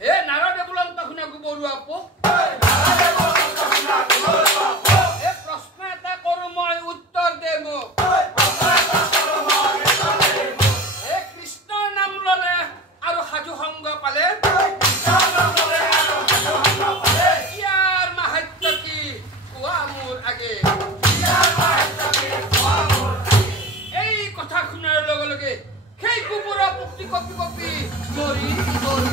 হে নাৰদে বুলন্ত শুনা গুবৰুৱা পোক হে প্ৰশ্ন এটা কৰো মই উত্তৰ দে মোক হে কৃষ্ণৰ নাম ললে আৰু সাধু সংগ পালে ইয়াৰ মাহাত্য কি কোৱা মোৰ আগে এই কথা শুনাৰ লগে লগে সেই কুকুৰা পুক্তি কপি কপি মৰি গ'ল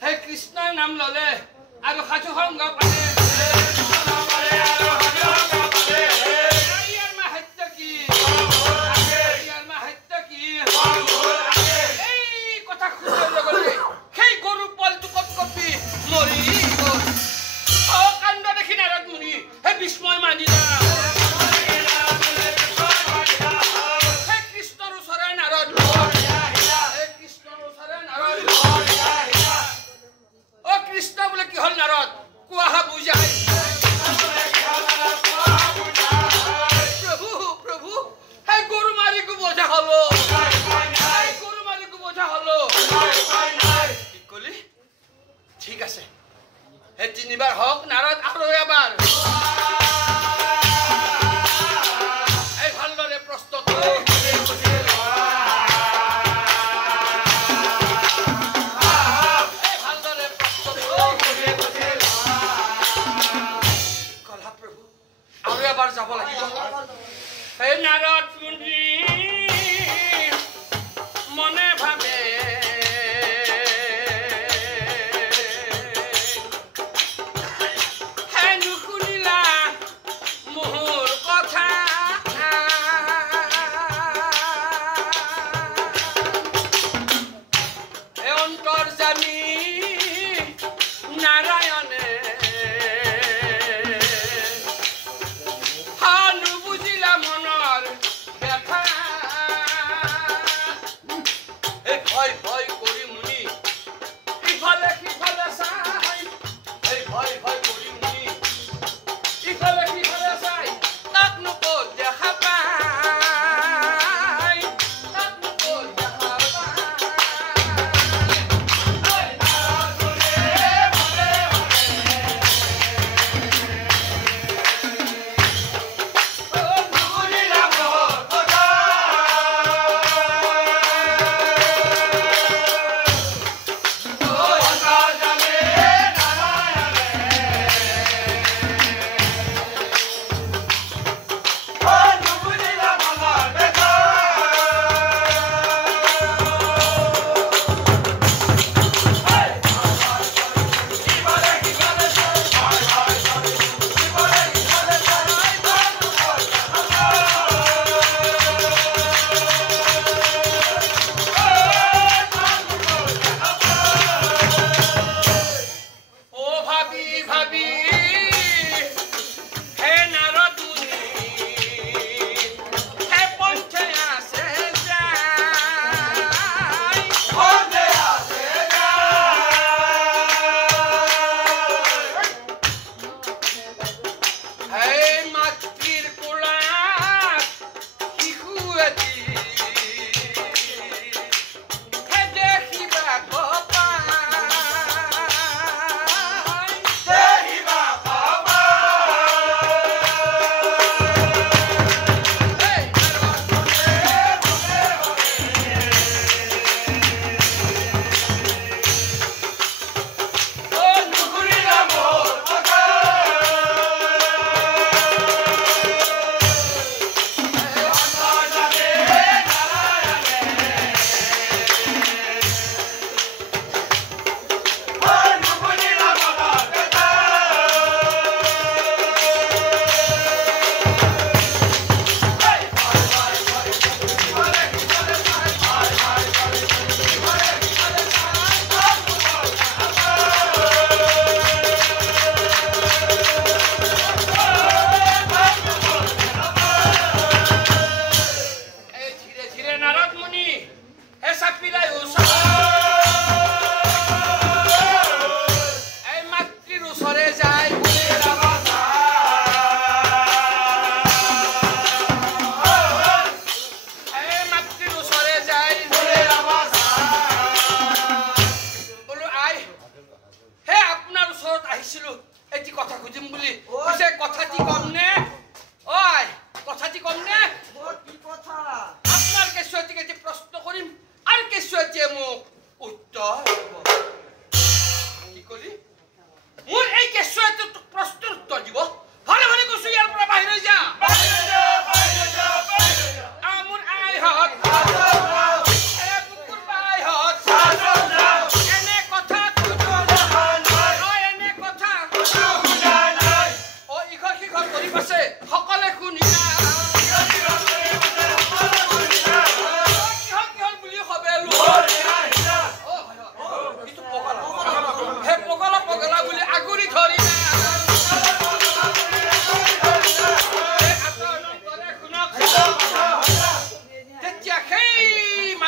Hey Krishna nam lole aru khachu honga pare Yar ma hatta ki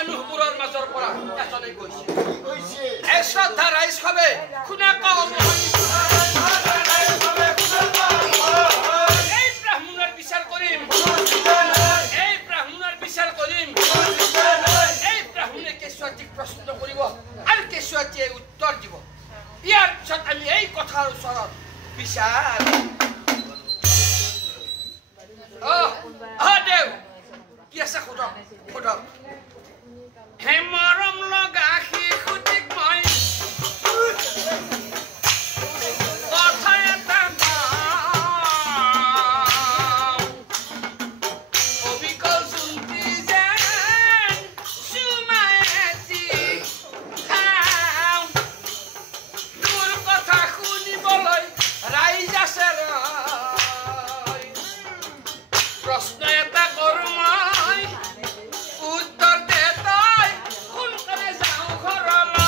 মানুহবোৰৰ মাজৰ পৰা এজনে কৈছে এই শ্ৰদ্ধা ৰাইজ হবে শুনা কম এই ব্ৰাহ্মণৰ বিচাৰ কৰিম এই ব্ৰাহ্মণৰ বিচাৰ কৰিম এই ব্ৰাহ্মণে কেঁচুৱাটিক প্ৰশ্ন কৰিব আৰু কেঁচুৱাটিয়ে উত্তৰ দিব ইয়াৰ পিছত আমি এই কথাৰ ওচৰত বিচাৰ দেউ কি আছে সোধক সোধক হে মৰম লগা শিশুটিক মই কথা এটা অবিকল চুন্তি যেন চুমায়েতি খাওঁ তোৰ কথা শুনিবলৈ ৰাইজ আছে প্ৰশ্ন এটা কৰো মই উত্তৰ দে তই সোনকালে যাওঁ ঘৰলৈ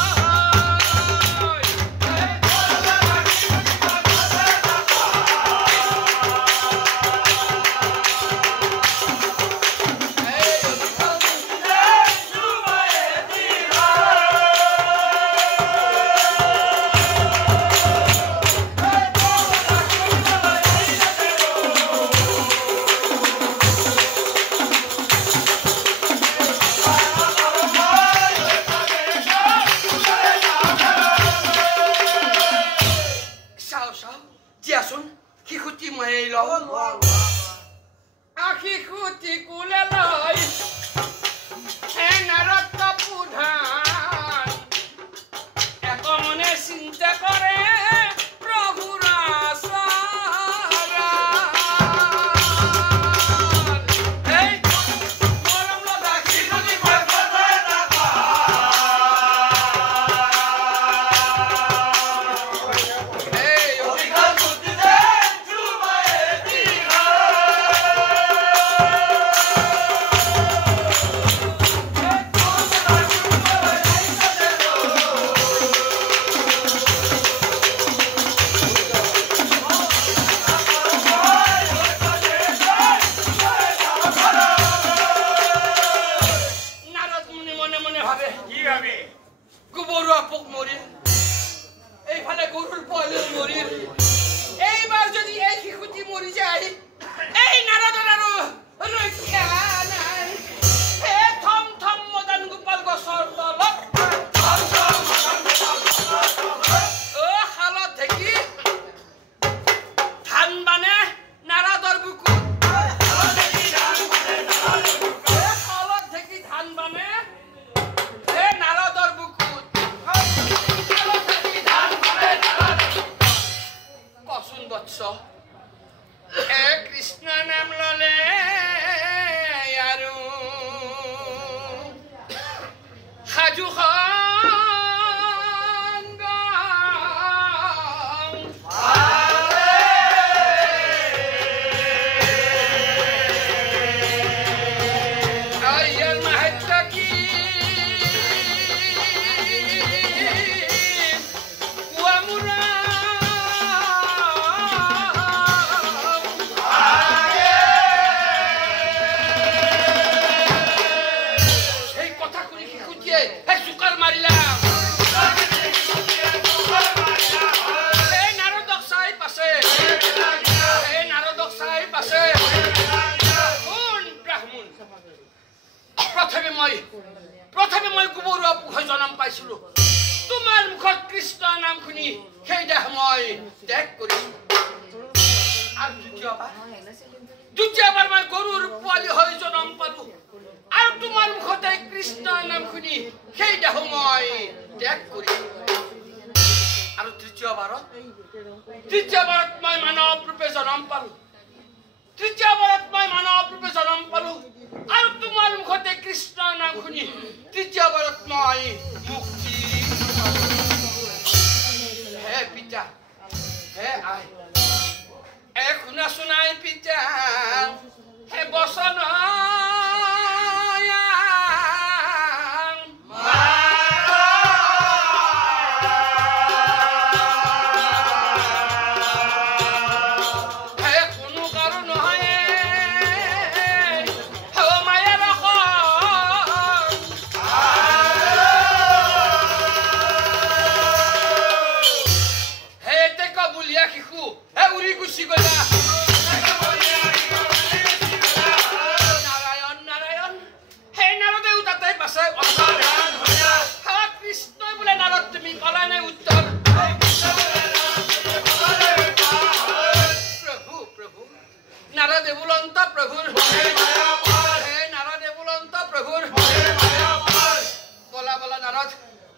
শিশুটি মই লওঁ শিশুটি কোলে লয় হেঙাৰত প্ৰধান একমনে চিন্তা কৰে প্ৰভুৰ গোবৰুৱা পোক মৰিল এইফালে গৰুৰ পোৱালি মৰিল এইবাৰ যদি এই শিশুটি মৰি যায় এই নাৰদৰ আৰু ৰক্ষা নাই হে থম থম মদন গোপাল গছৰ তলত শালত ঢেকি ধান বানে নাৰদৰ বুকুত শালত ঢেকি ধান বানে নাৰদৰ বুকুত কচোন বৎস হে কৃষ্ণ নাম ললে আৰু সাজু প্ৰথমে মই গোবৰুৱা পোহে জনম পাইছিলো তোমাৰ মুখত কৃষ্ণ নাম শুনি সেই দেহ মই ত্যাগ কৰিছো আৰু দ্বিতীয়বাৰ মই গৰুৰ পোৱালি হৈ জনম পালো আৰু তোমাৰ মুখতে কৃষ্ণ নাম শুনি সেই দেহ মই ত্যাগ কৰিছো আৰু তৃতীয়বাৰত মই মানৱ ৰূপে জনম পালো তৃতীয়বাৰত মই মানৱ ৰূপে জনম পালো আৰু তোমাৰ মুখতে কৃষ্ণ নাম শুনি তৃতীয়বাৰত মই মুক্তি হে পিতা হে আই শুনা শুনাই পিতা হে বচন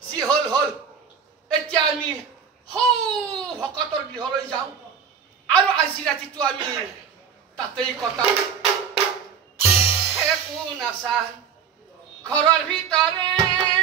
যি হল হল এতিয়া আমি হৌ ভকতৰ গৃহলৈ যাওঁ আৰু আজি ৰাতিটো আমি তাতেই কটাও একো নাচা ঘৰৰ ভিতৰে